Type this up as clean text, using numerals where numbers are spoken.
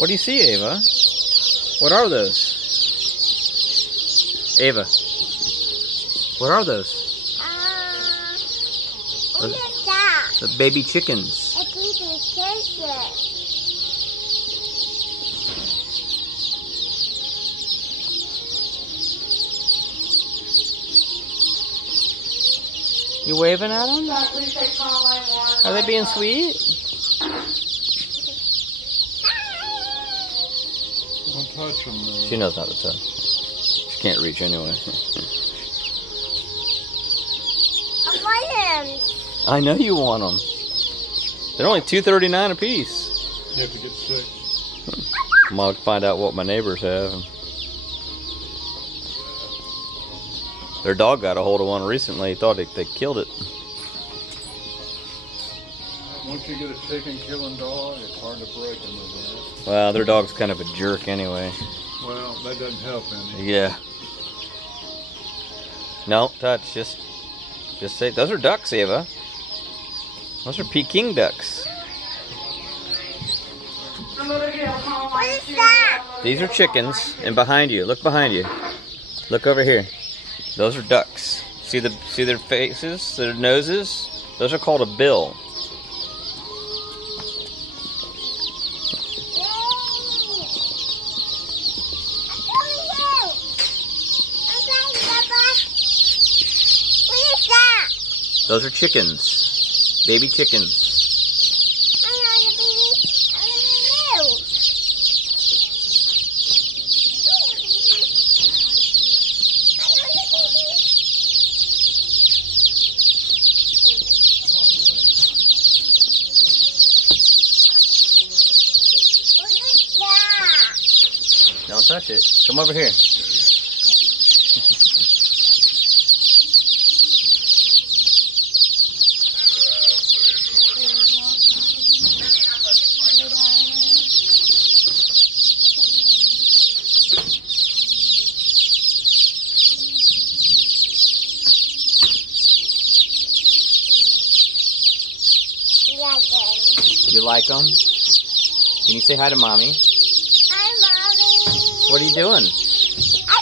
What do you see, Ava? What are those? Ava, what are those? What is that? The baby chickens. A baby chicken. You waving at them? Are they being sweet? Don't touch them, though. She knows not to touch. She can't reach anyway. I want them. I know you want them. They're only $2.39 a piece. You have to get sick. I'm about to find out what my neighbors have. Their dog got a hold of one recently. He thought they killed it. Once you get a chicken killing dog, it's hard to break them with that. Well, their dog's kind of a jerk anyway. Well, that doesn't help any. Yeah. No, touch. Just say those are ducks, Ava. Those are Peking ducks. What is that? These are chickens, and behind you, look behind you. Look over here. Those are ducks. See their faces, their noses? Those are called a bill. Those are chickens. Baby chickens. Don't touch it. Come over here. You like them? Can you say hi to Mommy? Hi, Mommy. What are you doing? I